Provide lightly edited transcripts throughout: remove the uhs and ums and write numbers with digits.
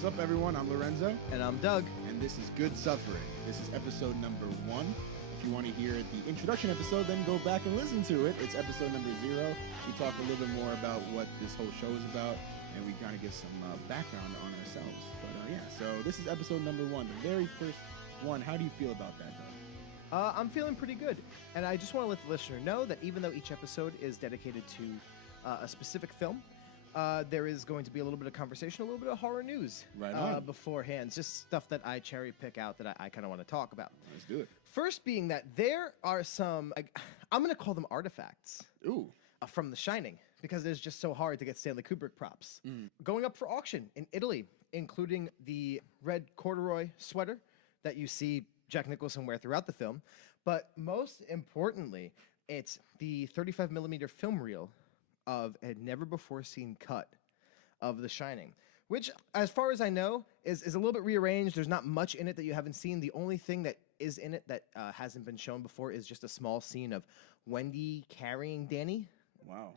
What's up, everyone? I'm Lorenzo. And I'm Doug. And this is Good Suffering. This is episode number 1. If you want to hear the introduction episode, then go back and listen to it. It's episode number 0. We talk a little bit more about what this whole show is about, and we kind of give some background on ourselves. But yeah, so this is episode number 1, the very first one. How do you feel about that, Doug? I'm feeling pretty good. And I just want to let the listener know that even though each episode is dedicated to a specific film, there is going to be a little bit of conversation, a little bit of horror news beforehand. Just stuff that I cherry pick out that I kind of want to talk about. Let's do it. First being that there are some, I'm going to call them artifacts. Ooh. From The Shining, because it's just so hard to get Stanley Kubrick props. Going up for auction in Italy, including the red corduroy sweater that you see Jack Nicholson wear throughout the film. But most importantly, it's the 35 millimeter film reel of a never-before-seen cut of The Shining, which, as far as I know, is a little bit rearranged. There's not much in it that you haven't seen. The only thing that is in it that hasn't been shown before is just a small scene of Wendy carrying Danny. Wow.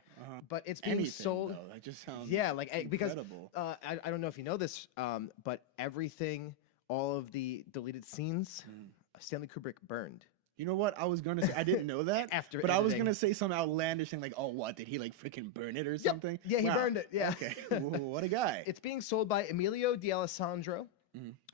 But it's being sold. Though. That just sounds incredible. Because I don't know if you know this, but everything, all of the deleted scenes, Stanley Kubrick burned. You know what? I was going to say, I didn't know that. But editing. I was going to say something outlandish and like, oh, what? Did he like freaking burn it or something? Yeah, he burned it. Yeah. Okay. What a guy. It's being sold by Emilio D'Alessandro,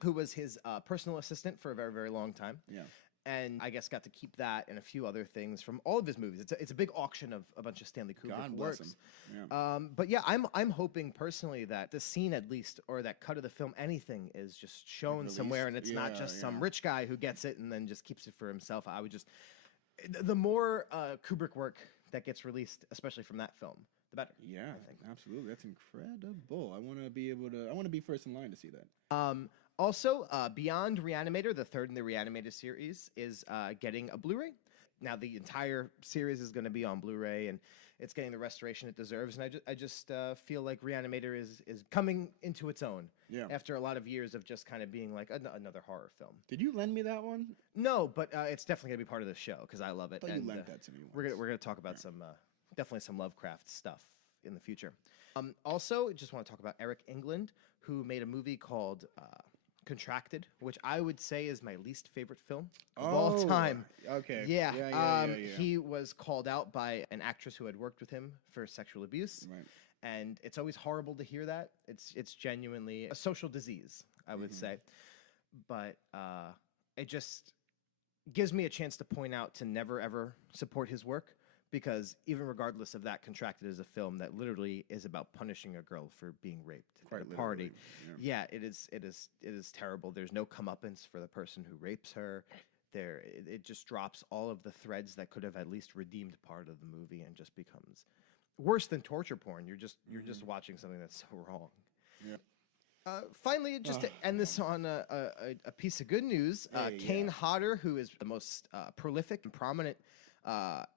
who was his personal assistant for a very, very long time. Yeah. And I guess got to keep that and a few other things from all of his movies. It's a big auction of a bunch of Stanley Kubrick God bless works. Him. Yeah. But yeah, I'm hoping personally that the scene at least, or that cut of the film, anything is just shown somewhere, and it's not just some rich guy who gets it and then just keeps it for himself. I would just, the more Kubrick work that gets released, especially from that film, the better. Yeah, I think. Absolutely. That's incredible. I want to be first in line to see that. Also, Beyond Reanimator, the third in the Reanimator series, is getting a Blu-ray. Now, the entire series is going to be on Blu-ray, and it's getting the restoration it deserves. And I just feel like Reanimator is coming into its own after a lot of years of just kind of being like another horror film. Did you lend me that one? No, but it's definitely going to be part of the show because I love it. But you lent that to me once. We're going to talk about some definitely some Lovecraft stuff in the future. Also, just want to talk about Eric England, who made a movie called Contracted, which I would say is my least favorite film of all time. Okay. Yeah. He was called out by an actress who had worked with him for sexual abuse. Right. And it's always horrible to hear that. It's genuinely a social disease, I would say. But it just gives me a chance to point out to never, ever support his work. Because even regardless of that, Contracted is a film that literally is about punishing a girl for being raped at a party. Yeah, it is terrible. There's no comeuppance for the person who rapes her. It just drops all of the threads that could have at least redeemed part of the movie and just becomes worse than torture porn. You're just watching something that's so wrong. Yeah. Finally, just to end this on a piece of good news, Kane Hodder, who is the most prolific and prominent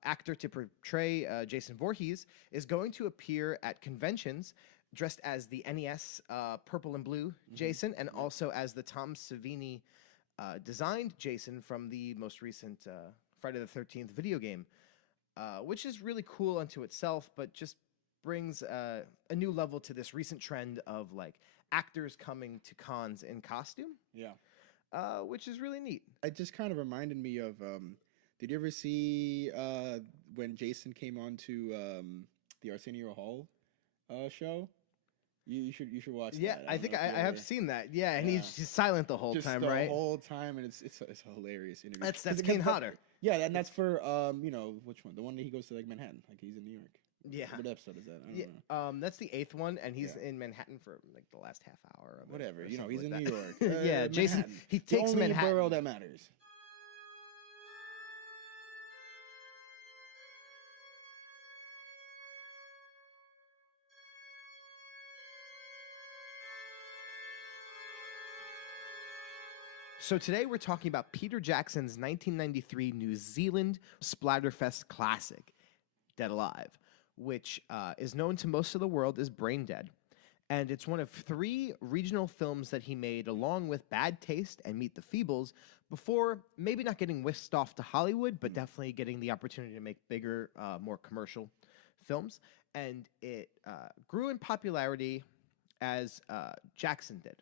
actor to portray Jason Voorhees, is going to appear at conventions dressed as the NES purple and blue Jason, and also as the Tom Savini designed Jason from the most recent Friday the 13th video game, which is really cool unto itself, but just brings a new level to this recent trend of like actors coming to cons in costume. Yeah. Which is really neat. It just kind of reminded me of did you ever see when Jason came on to the Arsenio Hall show? You should watch that. Yeah, I think I have seen that. Yeah, and he's just silent the whole time, right? The whole time, and it's a hilarious interview. That's Kane Hodder. Yeah, and that's for which one? The one that he goes to like Manhattan, like he's in New York. Yeah. What episode is that? I don't know. That's the 8th one, and he's in Manhattan for like the last half hour of it. Whatever, he's in New York. Yeah, Jason. Manhattan. He takes the only Manhattan. borough that matters. So today we're talking about Peter Jackson's 1993 New Zealand Splatterfest classic, Dead Alive, which is known to most of the world as Brain Dead. And it's one of 3 regional films that he made along with Bad Taste and Meet the Feebles before maybe not getting whisked off to Hollywood, but definitely getting the opportunity to make bigger, more commercial films. And it grew in popularity as Jackson did.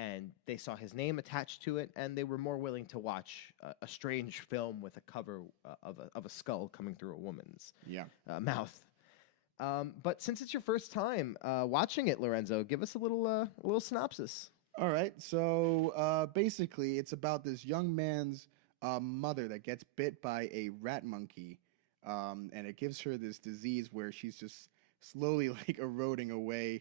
and they saw his name attached to it, and they were more willing to watch a strange film with a cover of a skull coming through a woman's mouth. But since it's your first time watching it, Lorenzo, give us a little synopsis. All right. So basically, it's about this young man's mother that gets bit by a rat monkey, and it gives her this disease where she's just slowly like eroding away.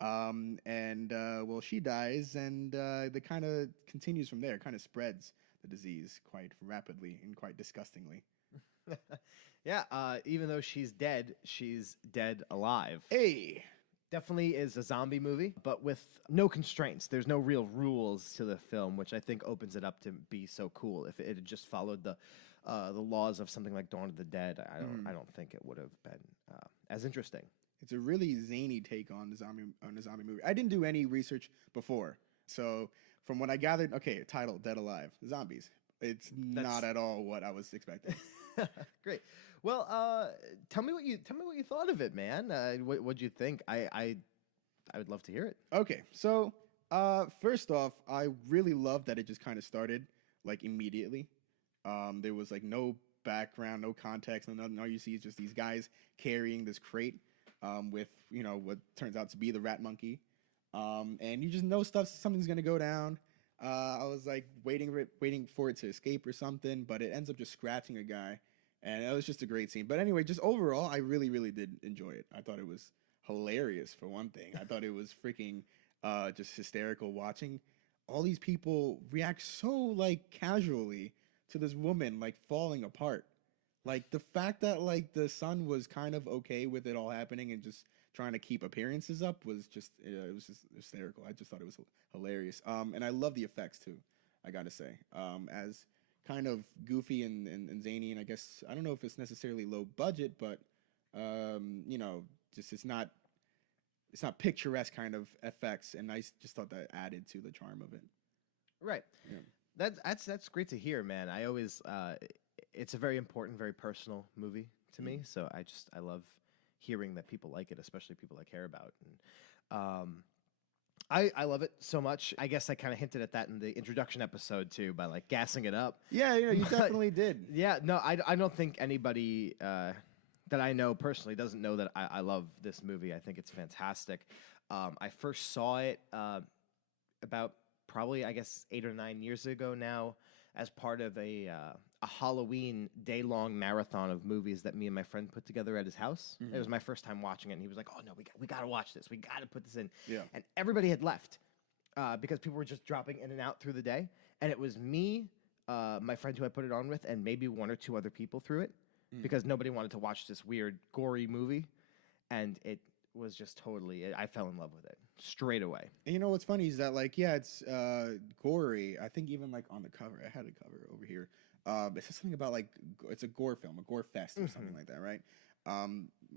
Well, she dies, and the kind of continues from there. Kind of spreads the disease quite rapidly and quite disgustingly. Yeah, even though she's dead alive. Hey, definitely is a zombie movie, but with no constraints. There's no real rules to the film, which I think opens it up to be so cool. If it had just followed the laws of something like Dawn of the Dead, I don't think it would have been as interesting. It's a really zany take on a zombie movie. I didn't do any research before, so from what I gathered, okay, title Dead Alive, zombies. That's not at all what I was expecting. Great. Well, tell me what you thought of it, man. What'd you think? I would love to hear it. Okay, so first off, I really love that it just kind of started like immediately. There was like no background, no context, no nothing. All you see is just these guys carrying this crate with what turns out to be the rat monkey, and you just know something's gonna go down. I was like waiting for it to escape or something, but it ends up just scratching a guy. And it was just a great scene. But anyway, just overall, I really, really did enjoy it. I thought it was hilarious, for one thing. I thought it was freaking just hysterical watching all these people react so, like, casually to this woman, like, falling apart. Like, the fact that, like, the son was kind of okay with it all happening and just trying to keep appearances up was just, it was just hysterical. I just thought it was hilarious. And I love the effects, too, I gotta say. As kind of goofy and zany, and I guess I don't know if it's necessarily low budget, but just it's not picturesque kind of effects, and I just thought that added to the charm of it. Right. Yeah. That's great to hear, man. I always it's a very important, very personal movie to me, so I love hearing that people like it, especially people I care about. And I love it so much. I guess I kind of hinted at that in the introduction episode too, by like gassing it up. Yeah, you definitely did. Yeah, no, I don't think anybody that I know personally doesn't know that I love this movie. I think it's fantastic. I first saw it about probably, I guess, 8 or 9 years ago now, as part of a Halloween day-long marathon of movies that me and my friend put together at his house. Mm-hmm. It was my first time watching it, and he was like, "Oh no, we got to watch this. We got to put this in." Yeah. And everybody had left because people were just dropping in and out through the day, and it was me, my friend who I put it on with, and maybe 1 or 2 other people through it because nobody wanted to watch this weird, gory movie, and it was just totally. I fell in love with it straight away. And you know what's funny is that, like, yeah, it's gory. I think even like on the cover, I had a cover over here. It says something about like it's a gore film, a gore fest, or something like that, right?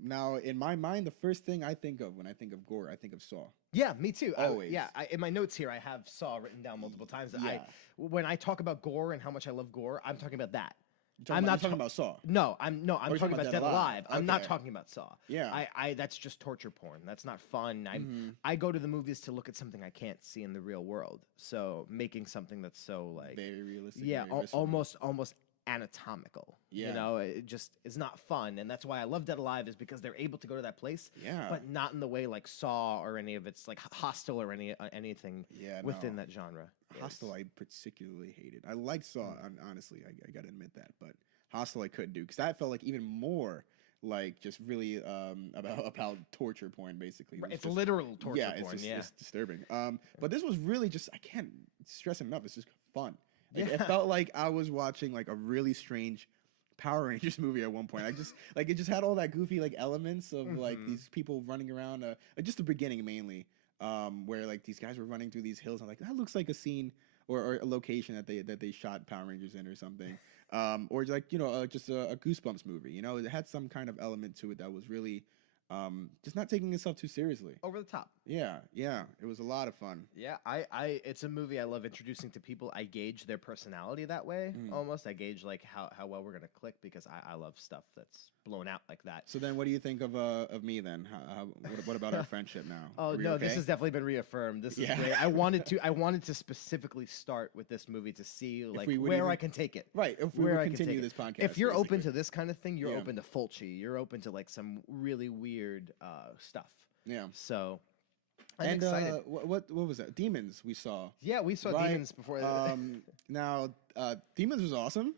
Now, in my mind, the first thing I think of when I think of gore, I think of Saw. Yeah, me too. Always. In my notes here, I have Saw written down multiple times. Yeah. When I talk about gore and how much I love gore, I'm talking about that. I'm not talking about Saw. No, I'm talking about Dead Alive. I'm not talking about Saw. Yeah. That's just torture porn. That's not fun. I go to the movies to look at something I can't see in the real world. So making something that's so like very realistic. Yeah, almost anatomical. Yeah. You know, it just is not fun, and that's why I love Dead Alive, is because they're able to go to that place. Yeah. But not in the way like Saw or any of its like Hostel or anything within that genre. Hostel I particularly hated. I liked Saw, honestly. I gotta admit that, but Hostel I couldn't do because that felt like even more like just really about torture porn, basically. It's literal torture porn. It's disturbing. But this was really just, I can't stress it enough. It's just fun. Like, it felt like I was watching like a really strange Power Rangers movie at one point. I just like it just had all that goofy like elements of like these people running around. Just the beginning mainly, where like these guys were running through these hills. I'm like, that looks like a scene or a location that they shot Power Rangers in or something. Or like just a Goosebumps movie. You know, it had some kind of element to it that was really just not taking itself too seriously. Over the top. Yeah, it was a lot of fun. Yeah, it's a movie I love introducing to people. I gauge their personality that way, almost. I gauge like how well we're gonna click because I love stuff that's blown out like that. So then, what do you think of me then? What about our friendship now? Oh Are we no, okay? this has definitely been reaffirmed. This is great. I wanted to specifically start with this movie to see like where I can take it. Right, if we where would I can continue take this podcast. If you're basically. open to this kind of thing, you're open to Fulci. You're open to like some really weird stuff. Yeah. So I'm excited. What was that? Demons we saw. Yeah, we saw Demons before. Now, Demons was awesome,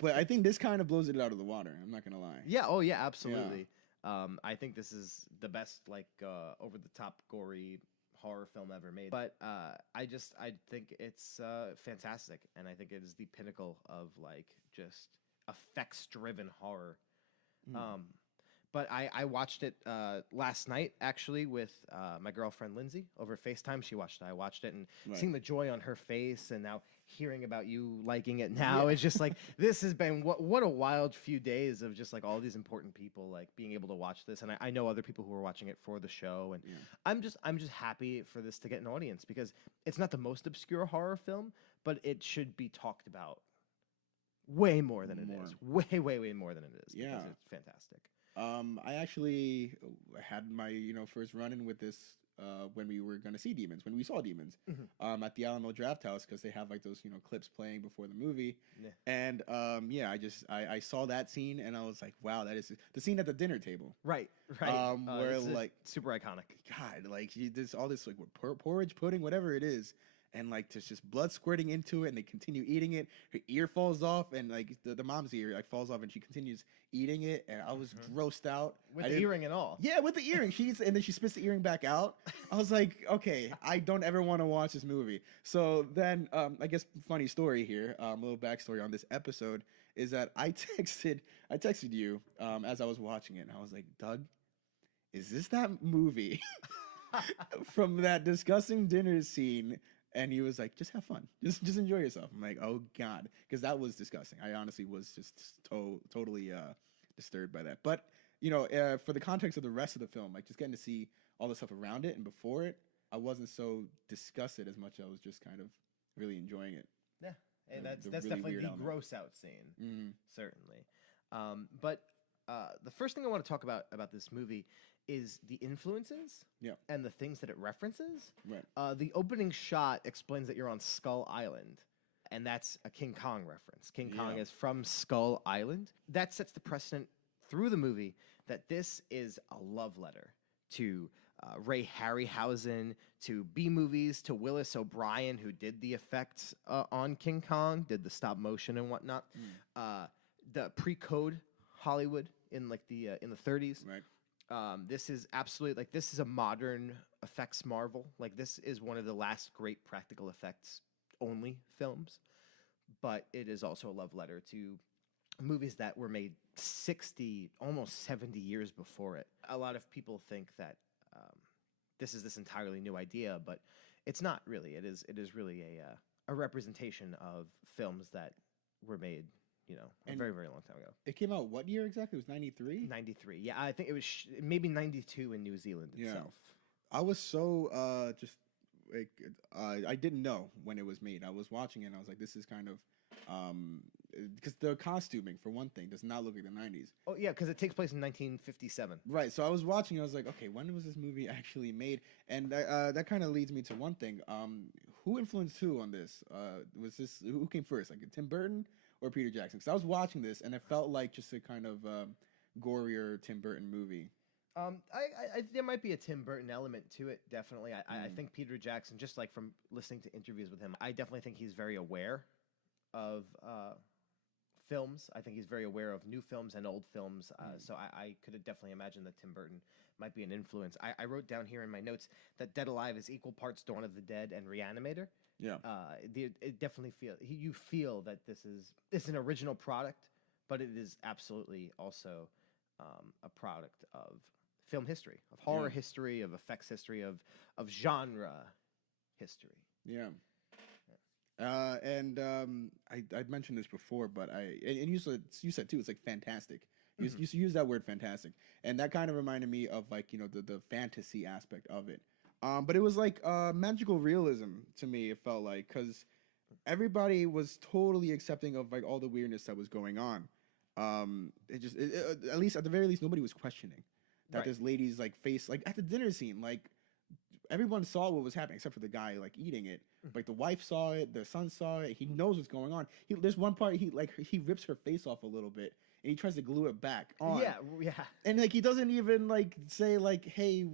but I think this kind of blows it out of the water. I'm not gonna lie. Yeah. Oh yeah. Absolutely. I think this is the best like over the top gory horror film ever made. But I think it's fantastic, and I think it is the pinnacle of like just effects driven horror. But I watched it last night, actually, with my girlfriend Lindsay over FaceTime. She watched it. I watched it, and seeing the joy on her face, and now hearing about you liking it now, it's just like this has been what a wild few days of just like all these important people like being able to watch this. And I know other people who are watching it for the show, and I'm just happy for this to get an audience because it's not the most obscure horror film, but it should be talked about way more than it is. Way more than it is. Because it's fantastic. I actually had my first run-in with this when we were going to see Demons, when we saw Demons at the Alamo Draft House, because they have like those clips playing before the movie, and I saw that scene and I was like, wow, that is the scene at the dinner table, right, where like super iconic. God, like there's all this like porridge pudding, whatever it is. And like there's just blood squirting into it, and they continue eating it. Her ear falls off, and like the mom's ear like falls off, and she continues eating it. And I was grossed out with the earring and all. Yeah, with the earring. And then she spits the earring back out. I was like, okay, I don't ever want to watch this movie. So then, I guess funny story here, a little backstory on this episode is that I texted you as I was watching it, and I was like, Doug, is this that movie from that disgusting dinner scene? And he was like, just have fun. Just enjoy yourself. I'm like, oh, God. Because that was disgusting. I honestly was just totally disturbed by that. But, for the context of the rest of the film, like just getting to see all the stuff around it and before it, I wasn't so disgusted as much. I was just kind of really enjoying it. Yeah. And that's really definitely the element. gross out scene. Certainly. But the first thing I want to talk about this movie is the influences and the things that it references. Right. The opening shot explains that you're on Skull Island, and that's a King Kong reference. King Kong is from Skull Island. That sets the precedent through the movie that this is a love letter to Ray Harryhausen, to B-movies, to Willis O'Brien, who did the effects on King Kong, did the stop motion and whatnot. The pre-code Hollywood in like the 30s. Right. This is absolutely like this is a modern effects marvel. Like this is one of the last great practical effects only films, but it is also a love letter to movies that were made 60, almost 70 years before it. A lot of people think that this is this entirely new idea, but it's not really. It is really a representation of films that were made a very, very long time ago. It came out what year exactly? It was 93? 93. Yeah, I think it was maybe 92 in New Zealand itself. I was so just like I didn't know when it was made. I was watching it and I was like, this is kind of because the costuming, for one thing, does not look like the 90s. Oh yeah, because it takes place in 1957. Right. So I was watching. I was like, okay, when was this movie actually made? And that kind of leads me to one thing. Who influenced who on this? Was this who came first? Like Tim Burton or Peter Jackson? Because I was watching this and it felt like just a kind of gorier Tim Burton movie. There might be a Tim Burton element to it, definitely. I think Peter Jackson, just like from listening to interviews with him, I definitely think he's very aware of films. I think he's very aware of new films and old films. So I could definitely imagine that Tim Burton might be an influence. I wrote down here in my notes that Dead Alive is equal parts Dawn of the Dead and Reanimator. Yeah. It definitely you feel that it's an original product, but it is absolutely also a product of film history, of horror history, of effects history, of genre history. Yeah. And I'd mentioned this before, but and you said too, it's like fantastic. You use that word fantastic, and that kind of reminded me of like the fantasy aspect of it. But it was like magical realism to me. It felt like because everybody was totally accepting of like all the weirdness that was going on. At least at the very least nobody was questioning that this lady's like face like at the dinner scene like everyone saw what was happening except for the guy like eating it. Like the wife saw it, the son saw it. He knows what's going on. There's one part he rips her face off a little bit and he tries to glue it back on. Yeah. And like he doesn't even like say like, hey,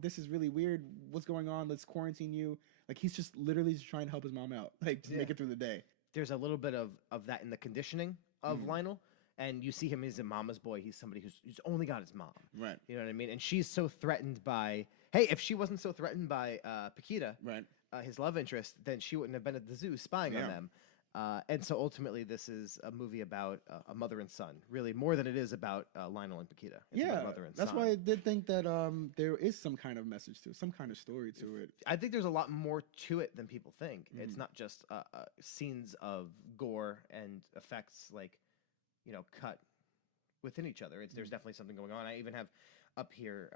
this is really weird. What's going on? Let's quarantine you. Like he's just literally just trying to help his mom out, like to make it through the day. There's a little bit of that in the conditioning of Lionel. And you see him as a mama's boy. He's somebody who's only got his mom. Right. You know what I mean? And she's so threatened by, hey, if she wasn't so threatened by Paquita, right, his love interest, then she wouldn't have been at the zoo spying on them. And so ultimately, this is a movie about a mother and son, really, more than it is about Lionel and Paquita. It's about mother and that's son. why I did think that there is some kind of message to it, some kind of story to it. I think there's a lot more to it than people think. It's not just scenes of gore and effects like, cut within each other. There's definitely something going on. I even have up here,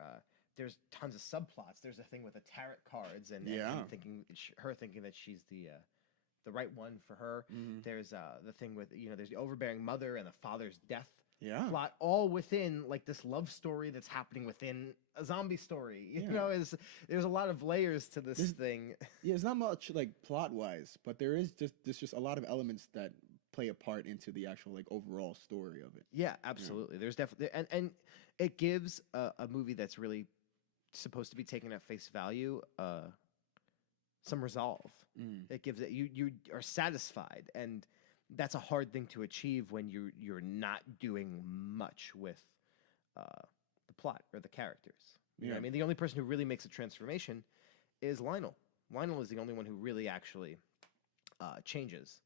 there's tons of subplots. There's a thing with the tarot cards and her thinking that she's the right one for her. There's the thing with, there's the overbearing mother and the father's death plot, all within like this love story that's happening within a zombie story. There's a lot of layers to this thing. Yeah, it's not much like plot wise, but there's just a lot of elements that play a part into the actual like overall story of it. Yeah, absolutely. There's definitely and it gives a movie that's really supposed to be taken at face value some resolve. It gives it you are satisfied, and that's a hard thing to achieve when you're not doing much with the plot or the characters. You know what I mean? The only person who really makes a transformation is Lionel. Lionel is the only one who really actually changes.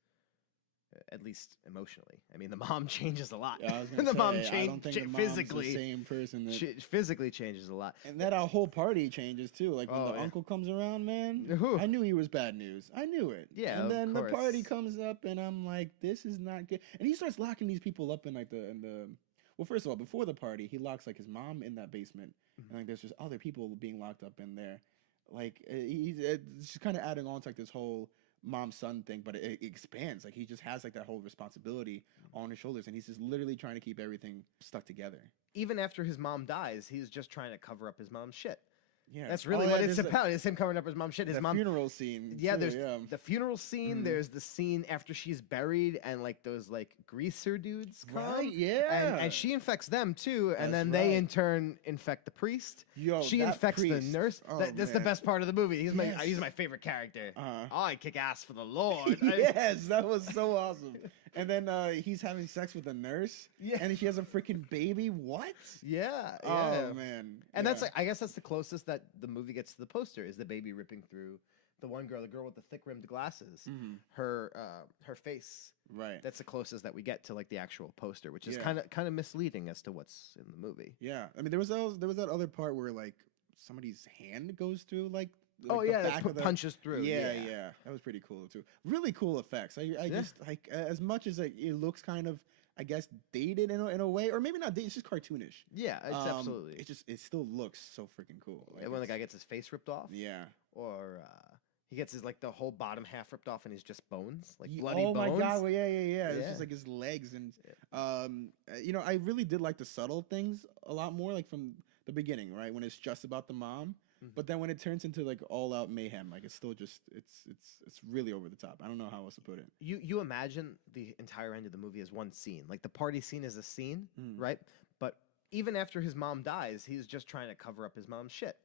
At least emotionally. I mean, the mom changes a lot. Yeah, I was gonna the mom I don't think the mom's physically the same person. She physically changes a lot, and that our whole party changes too. Like when the uncle comes around, man, I knew he was bad news. I knew it. Yeah, and then of course. the party comes up, and I'm like, this is not good. And he starts locking these people up in like the. Well, first of all, before the party, he locks like his mom in that basement, and like there's just other people being locked up in there. Like he's just kind of adding on to like this whole mom-son thing, but it expands. Like he just has like that whole responsibility on his shoulders, and he's just literally trying to keep everything stuck together. Even after his mom dies, he's just trying to cover up his mom's shit. Yeah, that's really what it's about. It's him covering up his mom's shit. His mom funeral scene. Yeah, too, there's the funeral scene. There's the scene after she's buried, and like those like greaser dudes come. Right, yeah, and she infects them too, and then they in turn infect the priest. She infects the nurse. That's the best part of the movie. He's my favorite character. I kick ass for the Lord. Yes, that was so awesome. And then he's having sex with a nurse. Yeah, and she has a freaking baby. What? Yeah. Oh man. And that's like, I guess that's the closest that the movie gets to the poster is the baby ripping through the one girl, the girl with the thick rimmed glasses, her face. Right. That's the closest that we get to like the actual poster, which is kind of misleading as to what's in the movie. Yeah. I mean, there was that other part where like somebody's hand goes through like punches through. Yeah, that was pretty cool too. Really cool effects. I just like as much as it looks kind of, I guess, dated in a way, or maybe not dated. It's just cartoonish. Yeah, it's absolutely. It still looks so freaking cool. Like when the guy gets his face ripped off. Yeah. Or he gets his like the whole bottom half ripped off and he's just bones, like bloody bones. Oh my god! Well, yeah. It's just like his legs and I really did like the subtle things a lot more, like from the beginning, right? When it's just about the mom. But then when it turns into like all out mayhem, like it's still just it's really over the top. I don't know how else to put it. You imagine the entire end of the movie as one scene. Like the party scene is a scene, right? But even after his mom dies, he's just trying to cover up his mom's shit.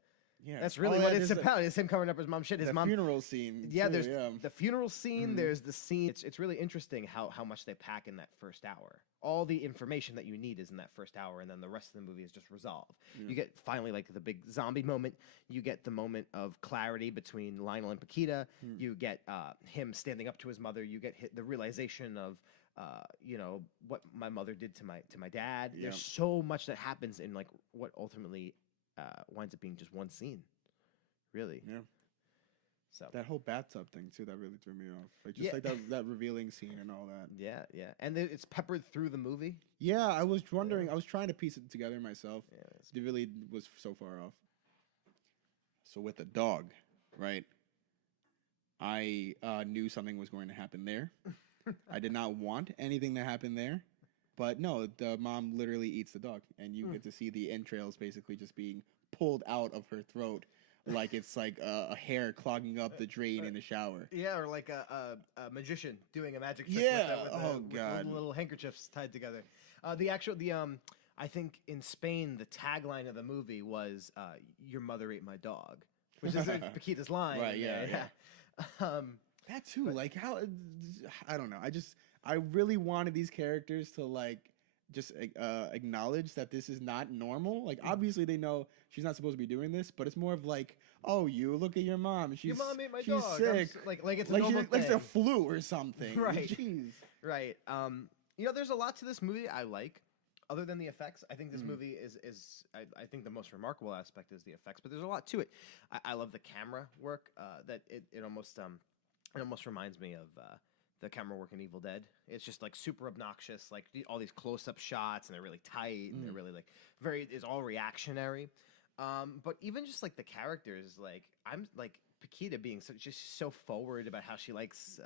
Yeah, that's really what it's about. It's him covering up his mom's shit. His funeral scene. Yeah, there's the funeral scene. There's the scene. It's really interesting how much they pack in that first hour. All the information that you need is in that first hour, and then the rest of the movie is just resolved. You get finally like the big zombie moment. You get the moment of clarity between Lionel and Paquita. You get him standing up to his mother. You get the realization of what my mother did to my dad. Yeah. There's so much that happens in like what ultimately winds up being just one scene. Really. Yeah. So That whole bathtub thing too, that really threw me off. Like just Yeah. like that revealing scene and all that. yeah, and it's peppered through the movie. Yeah, I was wondering. I was trying to piece it together myself. Yeah, it's- It really was so far off. So with the dog, right? I knew something was going to happen there. I did not want anything to happen there, but no, the mom literally eats the dog, and you get to see the entrails basically just being pulled out of her throat, like it's like a hair clogging up the drain in the shower. Yeah, or like a magician doing a magic trick Yeah, with oh, with God. little handkerchiefs tied together. I think in Spain the tagline of the movie was "Your mother ate my dog," which is Paquita's line. Right, in yeah, there, That too, like how I don't know. I really wanted these characters to like just acknowledge that this is not normal. Like obviously they know she's not supposed to be doing this, but it's more of like, oh, you look at your mom. Your mom ate my she's dog. sick. Like it's a Like normal like it's a thing. flu or something. Right. Jeez. Right. There's a lot to this movie I like. Other than the effects, I think this movie is I think the most remarkable aspect is the effects, but there's a lot to it. I love the camera work. That it almost reminds me of the camera work in Evil Dead. It's just like super obnoxious, like all these close-up shots, and they're really tight, and they're really like it's all reactionary. But even just like the characters, like I'm like Paquita being just so forward about how she likes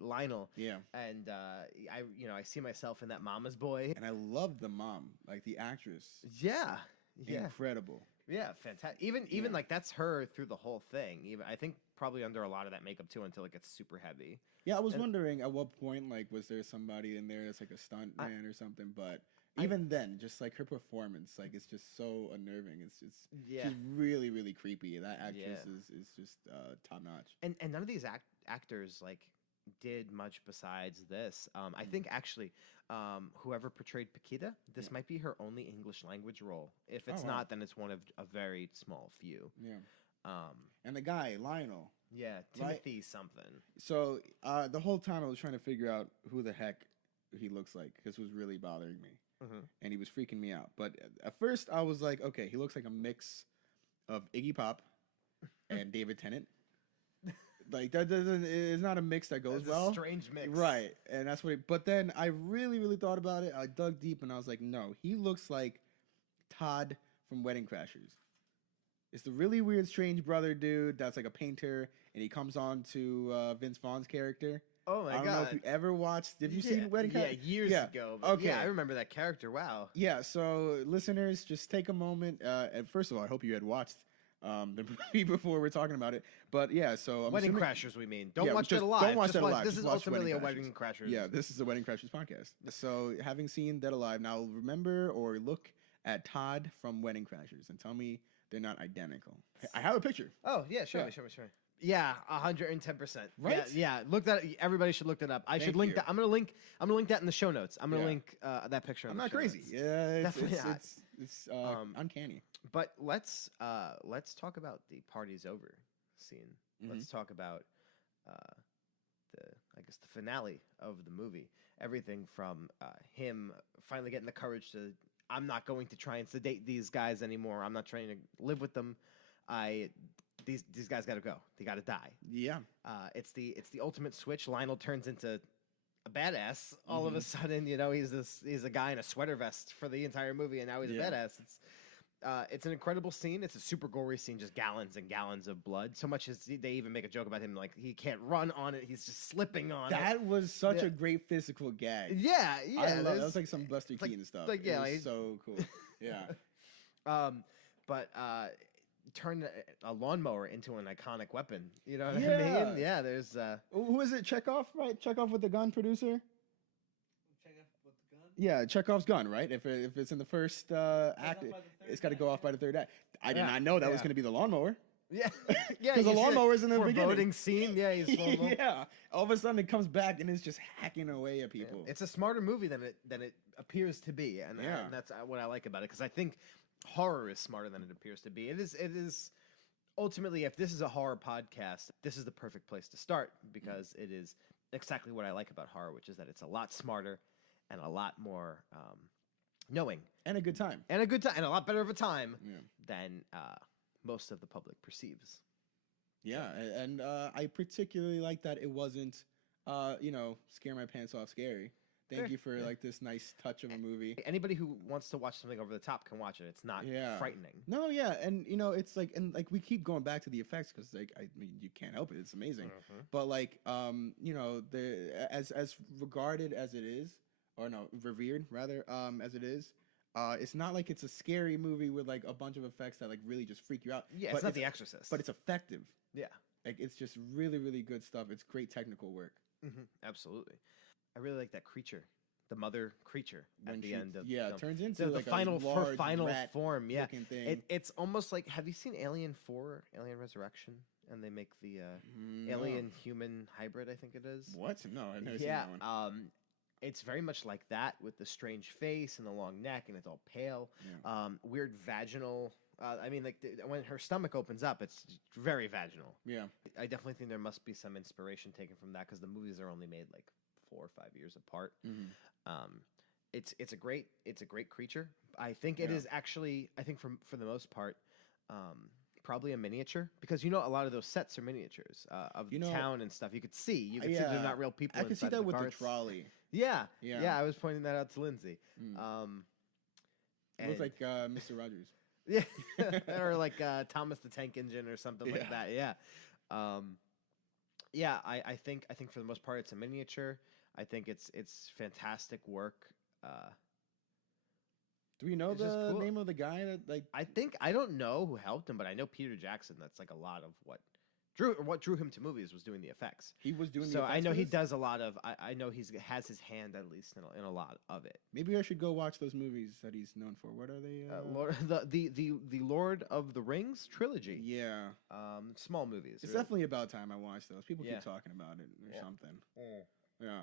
Lionel. Yeah. And I see myself in that mama's boy. And I love the mom, like the actress. Yeah. Yeah. Incredible. Yeah, fantastic. Even like that's her through the whole thing. Even I think probably under a lot of that makeup too until it gets super heavy. Yeah, I was wondering at what point, like, was there somebody in there that's like a stunt man or something? But even then, just like her performance, like it's just so unnerving. Yeah. She's really, really creepy. That actress Yeah. is just top notch. And none of these actors like did much besides this. I think actually, whoever portrayed Paquita, this might be her only English language role. If it's Oh, wow. not, then it's one of a very small few. Yeah. Um, And the guy, Lionel. yeah, Right. Timothy something. So the whole time I was trying to figure out who the heck he looks like because it was really bothering me. And he was freaking me out. But at first I was like, okay, he looks like a mix of Iggy Pop and David Tennant. Like that doesn't it's not a mix that goes That's well. a strange mix. Right. And that's what but then I really, really thought about it. I dug deep and I was like, no, he looks like Todd from Wedding Crashers. It's the really weird, strange brother dude that's like a painter, and he comes on to Vince Vaughn's character. Oh my I don't god. know if you ever watched. Have you seen Wedding Crashers? Yeah, years ago. But Okay. Yeah, I remember that character. Wow. Yeah, so listeners, just take a moment. And first of all, I hope you had watched the movie before we're talking about it. But yeah, so I'm Wedding assuming- Crashers, we mean. Don't Yeah, watch just it alive. don't watch Just Dead Alive, This just is watch ultimately a Wedding Wedding Crashers. Yeah, this is the Wedding Crashers podcast. So having seen Dead Alive, now remember or look at Todd from Wedding Crashers and tell me they're not identical. I have a picture. Oh yeah, show Yeah. me. Yeah, 110%. Right? Yeah. Look that. Everybody should look that up. I should Thank link you. that. I'm gonna link that in the show notes. I'm gonna Yeah. link that picture. I'm in the not show crazy. notes. Yeah, it's Definitely not. it's uncanny. But let's talk about the party's over scene. Let's talk about the finale of the movie. Everything from him finally getting the courage to, I'm not going to try and sedate these guys anymore. I'm not trying to live with them. These guys got to go. They got to die. Yeah. It's the ultimate switch. Lionel turns into a badass all of a sudden. He's a guy in a sweater vest for the entire movie, and now he's a badass. It's an incredible scene. It's a super gory scene, just gallons and gallons of blood. So much as they even make a joke about him, like he can't run on it. He's just slipping on it. That was such a great physical gag. Yeah. I love that. Was like some Buster Keaton stuff. like, yeah, it was like- so cool. Yeah. But turn a lawnmower into an iconic weapon. You know what I Yeah. mean? Yeah. There's Who is it? Chekhov, right? Chekhov with the gun producer. Chekhov with the gun. Yeah, Chekhov's gun, right? If it's in the first act, it's got to go off by the third act. I did not know that was going to be the lawnmower. yeah. Yeah. 'Cause the you see lawnmower's in the foreboding beginning. scene. Yeah. He's slow-mo. Yeah. All of a sudden, it comes back and it's just hacking away at people. It's a smarter movie than it appears to be, and that's what I like about it, because I think horror is smarter than it appears to be. It is ultimately, if this is a horror podcast, this is the perfect place to start, because it is exactly what I like about horror, which is that it's a lot smarter and a lot more knowing And a good time. and a good time and a lot better of a time Yeah. than most of the public perceives. Yeah, and I particularly like that it wasn't, scare my pants off scary. Thank Fair, you for yeah. like this nice touch of a movie. Anybody who wants to watch something over the top can watch it. It's not Yeah. frightening. No, yeah, and it's like, and like we keep going back to the effects because like I mean you can't help it. It's amazing. But like the as regarded as it is, or no, revered rather, as it is. It's not like it's a scary movie with like a bunch of effects that like really just freak you out. Yeah, but it's not The Exorcist. but it's effective. Yeah. Like it's just really, really good stuff. It's great technical work. Absolutely. I really like that creature, the mother creature at the end of it turns into the like final a large final rat form. Yeah, looking thing. it's almost like, have you seen Alien 4, Alien Resurrection? And they make the No. alien human hybrid, I think it is. What? No, I've never seen Yeah, that one. it's very much like that with the strange face and the long neck, and it's all pale. Yeah. Weird vaginal. I mean, like when her stomach opens up, it's very vaginal. Yeah. I definitely think there must be some inspiration taken from that because the movies are only made like 4 or 5 years apart. It's a great creature. I think it is actually, I think for the most part, probably a miniature because a lot of those sets are miniatures of the town and stuff. You could see they're not real people. I could see inside that the with carts. the trolley. Yeah, Yeah. yeah. I was pointing that out to Lindsay. It looks like Mr. Rogers. Yeah, or like Thomas the Tank Engine or something like that. Yeah, I think for the most part it's a miniature. I think it's fantastic work. Do we know It's just the cool. name of the guy that like? I don't know who helped him, but I know Peter Jackson. That's like a lot of what drew him to movies was doing the effects. He was doing. So the I know effects he for this? does a lot of. I know has his hand at least in a lot of it. Maybe I should go watch those movies that he's known for. What are they? The Lord of the Rings trilogy. Yeah. Small movies. It's really. definitely about time I watched those. People Yeah. keep talking about it or Yeah. something. Yeah.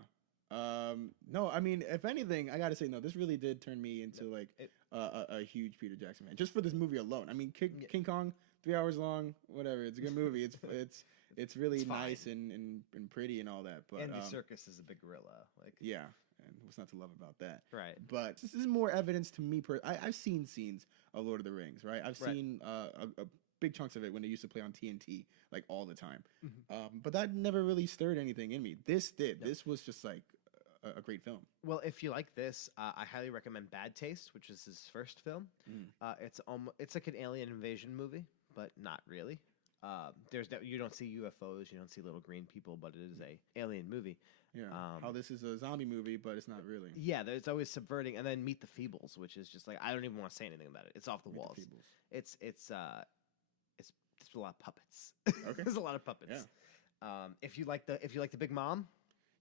No, I mean, if anything, I gotta say no. This really did turn me into like a huge Peter Jackson fan, just for this movie alone. I mean, King Kong, 3 hours long, whatever. It's a good movie. It's really It's fine. nice and pretty and all that. But Andy Serkis is a big gorilla. Like yeah, and what's not to love about that? right. But this is more evidence to me. I've seen scenes of Lord of the Rings, right? I've seen a big chunks of it when they used to play on TNT like all the time. But that never really stirred anything in me. This did. Yep. This was just like a great film. Well, if you like this, I highly recommend Bad Taste, which is his first film. It's like an alien invasion movie, but not really. You don't see UFOs, you don't see little green people, but it is a alien movie. Yeah. How this is a zombie movie, but it's not really. Yeah, there's always subverting, and then Meet the Feebles, which is just like I don't even want to say anything about it. It's off the Meet the walls. Feebles. It's a lot of puppets. Okay. There's a lot of puppets. Yeah. If you like the Big Mom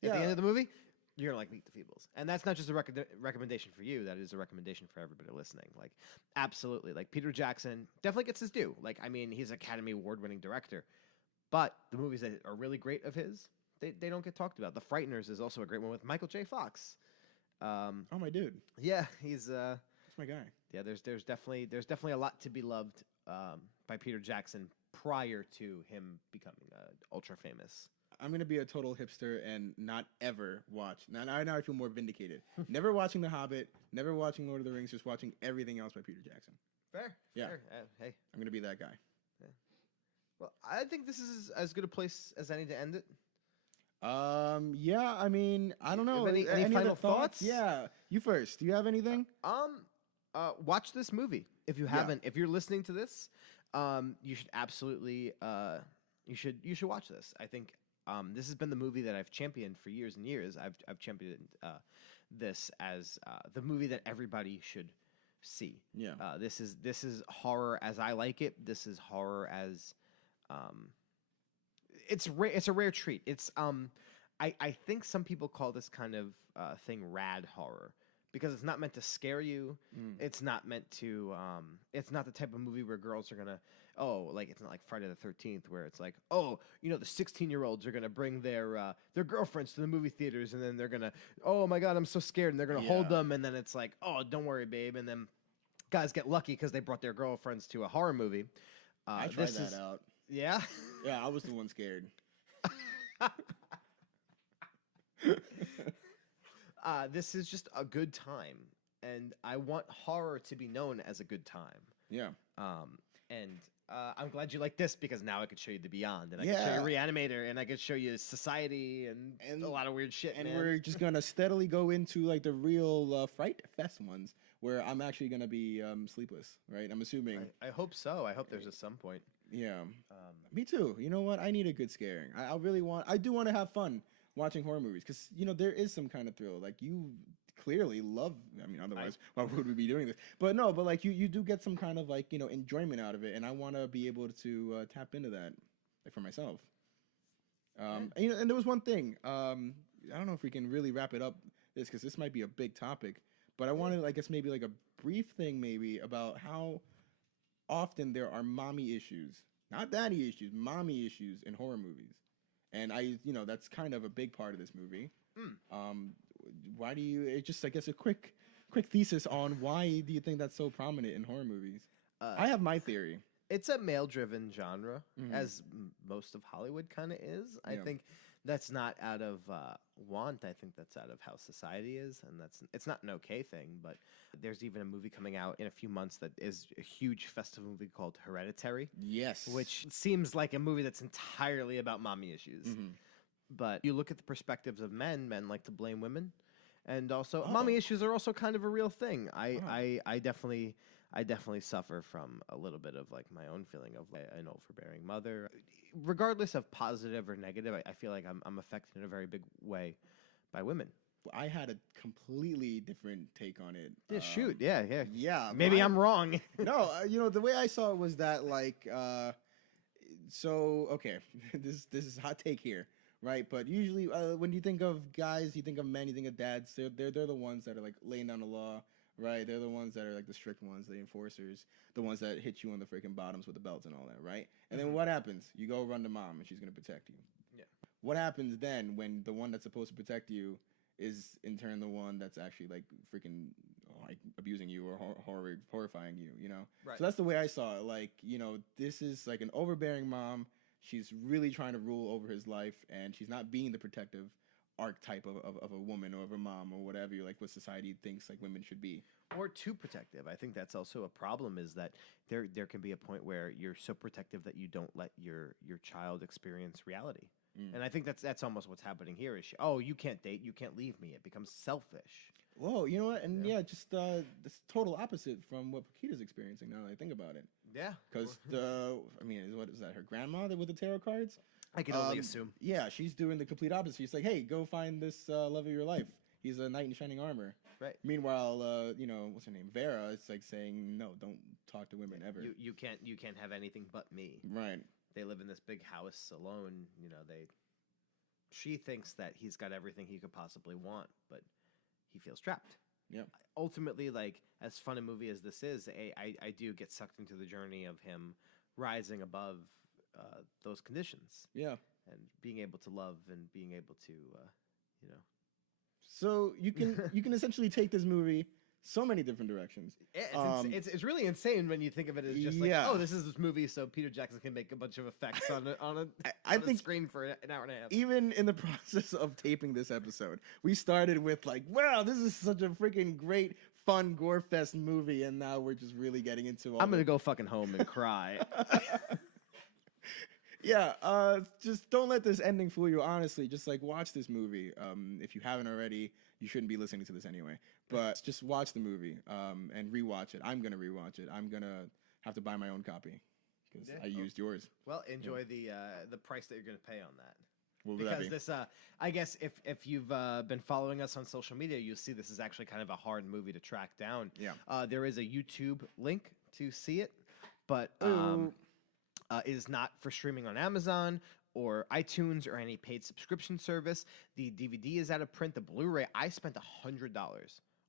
at Yeah. the end of the movie, you're gonna like Meet the Feebles, and that's not just a recommendation for you. That is a recommendation for everybody listening. Like, absolutely, like Peter Jackson definitely gets his due. Like, I mean, he's an Academy Award-winning director, but the movies that are really great of his, they don't get talked about. The Frighteners is also a great one with Michael J. Fox. Oh my dude, Yeah, he's that's my guy. yeah. There's definitely a lot to be loved by Peter Jackson prior to him becoming ultra famous. I'm gonna be a total hipster and not ever watch. Now I feel more vindicated. Never watching The Hobbit, never watching Lord of the Rings, just watching everything else by Peter Jackson. Fair. Yeah. Fair. Hey. I'm gonna be that guy. Well, I think this is as good a place as any to end it. Yeah. I mean, I don't know. Any other final thoughts? Yeah. You first. Do you have anything? Watch this movie if you haven't. If you're listening to this, you should absolutely you should watch this. I think this has been the movie that I've championed for years and years. I've championed this as the movie that everybody should see. Yeah. This is horror as I like it. This is horror as it's a rare treat. It's I think some people call this kind of thing rad horror because it's not meant to scare you. It's not meant to it's not the type of movie where girls are gonna like it's not like Friday the 13th where it's like the 16-year-olds are gonna bring their girlfriends to the movie theaters and then they're gonna oh my god I'm so scared and they're gonna hold them and then it's like oh don't worry babe and then guys get lucky because they brought their girlfriends to a horror movie. I tried that out. Yeah. Yeah, I was the one scared. This is just a good time, and I want horror to be known as a good time. Yeah. And I'm glad you like this because now I could show you the Beyond, and I could show you Reanimator, and I could show you Society, and a lot of weird shit. And man. we're just gonna steadily go into like the real Fright Fest ones, where I'm actually gonna be sleepless, right? I'm assuming. I hope so. I hope there's at some point. Yeah. Me too. You know what? I need a good scaring. I do want to have fun watching horror movies because there is some kind of thrill. Like you clearly love. I mean, otherwise, why would we be doing this? But no, but like you do get some kind of like enjoyment out of it, and I want to be able to tap into that, like for myself. And there was one thing. I don't know if we can really wrap it up this because this might be a big topic, but I wanted, I guess, maybe like a brief thing, maybe about how often there are mommy issues, not daddy issues, mommy issues in horror movies, and that's kind of a big part of this movie. Why do you? It's just, I guess, a quick thesis on why do you think that's so prominent in horror movies? I have my theory. It's a male-driven genre, as most of Hollywood kind of is. I think that's not out of want. I think that's out of how society is, and it's not an okay thing. But there's even a movie coming out in a few months that is a huge festival movie called Hereditary. Yes, which seems like a movie that's entirely about mommy issues. But you look at the perspectives of men like to blame women, and also mommy issues are also kind of a real thing. I definitely suffer from a little bit of like my own feeling of like an overbearing mother. Regardless of positive or negative, I feel like I'm affected in a very big way by women. I had a completely different take on it. Yeah, shoot. Yeah. Yeah. Maybe I'm wrong. No, the way I saw it was that like, so okay, this is a hot take here, right? But usually, when you think of guys, you think of men, you think of dads. They're the ones that are like laying down the law. Right, they're the ones that are like the strict ones, the enforcers, the ones that hit you on the freaking bottoms with the belts and all that, right? And then what happens? You go run to mom, and she's gonna protect you. Yeah. What happens then when the one that's supposed to protect you is in turn the one that's actually like freaking like abusing you or horrifying you? Right. So that's the way I saw it. Like, this is like an overbearing mom. She's really trying to rule over his life, and she's not being the protective archetype of a woman or of a mom or whatever you like what society thinks like women should be, or too protective. I think that's also a problem, is that there can be a point where you're so protective that you don't let your child experience reality. And I think that's almost what's happening here. Is you can't date, you can't leave me. It becomes selfish. Whoa, you know what? And just this total opposite from what Paquita's experiencing now that I think about it. Yeah, because what is that, her grandma with the tarot cards? I can only assume. Yeah, she's doing the complete opposite. She's like, hey, go find this love of your life. He's a knight in shining armor. Right. Meanwhile, what's her name? Vera, it's like saying, no, don't talk to women ever. You can't have anything but me. Right. They live in this big house alone. She thinks that he's got everything he could possibly want, but he feels trapped. Yeah. Ultimately, like, as fun a movie as this is, I do get sucked into the journey of him rising above those conditions. Yeah. And being able to love and being able to, So you can essentially take this movie so many different directions. It's really insane when you think of it as just like, oh, this is this movie, so Peter Jackson can make a bunch of effects on a screen for an hour and a half. Even in the process of taping this episode, we started with like, wow, this is such a freaking great, fun gore fest movie, and now we're just really getting into all. I'm gonna go fucking home and cry. Yeah, just don't let this ending fool you. Honestly, just like watch this movie. If you haven't already, you shouldn't be listening to this anyway. But just watch the movie and rewatch it. I'm gonna rewatch it. I'm gonna have to buy my own copy because I used yours. Well, enjoy the price that you're gonna pay on that. What would that be? This, I guess, if you've been following us on social media, you'll see this is actually kind of a hard movie to track down. Yeah. There is a YouTube link to see it, but it is not for streaming on Amazon or iTunes or any paid subscription service. The DVD is out of print. The Blu-ray, I spent $100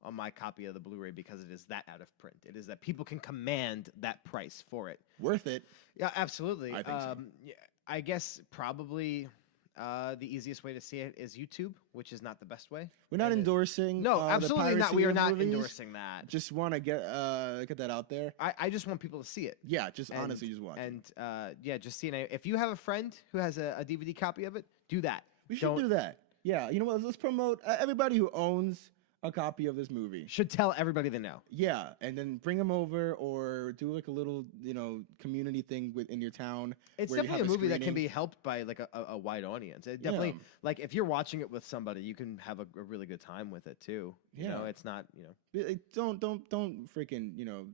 on my copy of the Blu-ray because it is that out of print. It is that people can command that price for it. Worth it. Yeah, absolutely. I think so. Yeah, I guess probably the easiest way to see it is YouTube, which is not the best way. We're not endorsing. No, absolutely not. We are not movies. endorsing that. Just want to get that out there. I just want people to see it. Yeah, honestly, just watch. And just see it. If you have a friend who has a DVD copy of it, do that. We should do that. Yeah, you know what? Let's promote everybody who owns a copy of this movie. Should tell everybody they know. Yeah, and then bring them over or do like a little, community thing in your town. It's where you definitely a have movie that can screening. be helped by like a wide audience. It definitely like if you're watching it with somebody, you can have a really good time with it too. You know, it's not, Don't freaking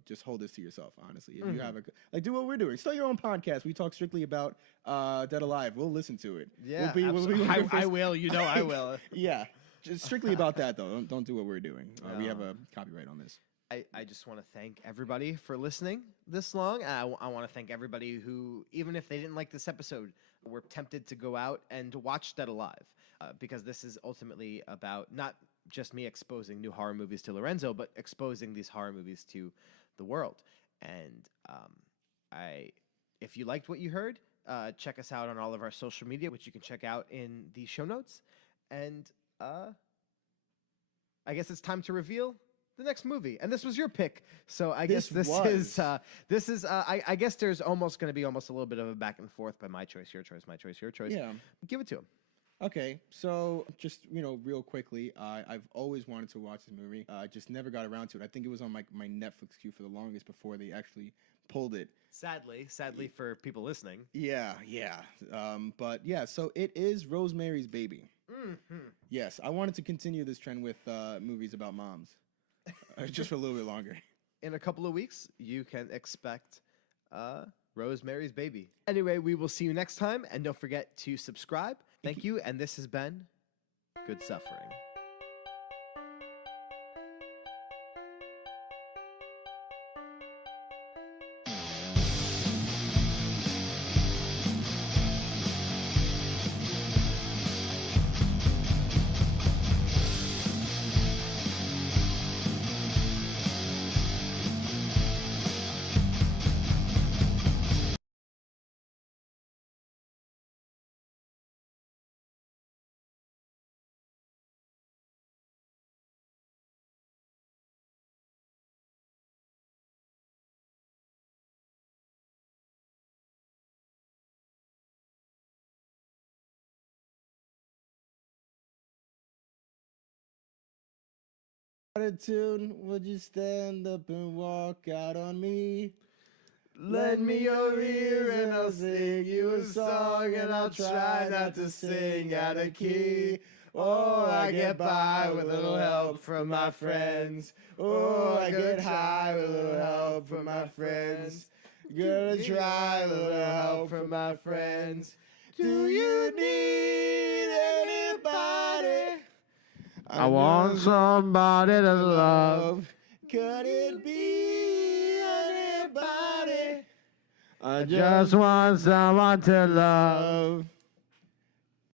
just hold this to yourself. Honestly, if you have do what we're doing. Start your own podcast. We talk strictly about Dead Alive. We'll listen to it. Yeah, we'll be one of your I first- will. You know, I will. Yeah, just strictly about that though. Don't do what we're doing. We have a copyright on this. I just want to thank everybody for listening this long. I want to thank everybody who, even if they didn't like this episode, were tempted to go out and watch Dead Alive, because this is ultimately about not just me exposing new horror movies to Lorenzo, but exposing these horror movies to the world. And if you liked what you heard, check us out on all of our social media, which you can check out in the show notes. And I guess it's time to reveal the next movie, and this was your pick, so I guess this is I guess there's almost going to be a little bit of a back and forth by my choice, your choice, my choice, your choice. Yeah. Give it to him. Okay, so just real quickly, I've always wanted to watch this movie. I just never got around to it. I think it was on my Netflix queue for the longest before they actually pulled it. Sadly for people listening. Yeah. But yeah, so it is Rosemary's Baby. Mm-hmm. Yes, I wanted to continue this trend with movies about moms. Just for a little bit longer. In a couple of weeks, you can expect Rosemary's Baby. Anyway, we will see you next time, and don't forget to subscribe. Thank you, and this has been Good Suffering. Tune, would you stand up and walk out on me? Lend me your ear and I'll sing you a song, and I'll try not to sing out of key. Oh, I get by with a little help from my friends. Oh, I get high with a little help from my friends. Gonna try a little help from my friends. Do you need anybody? I want somebody to love. Could it be anybody? I just want someone to love.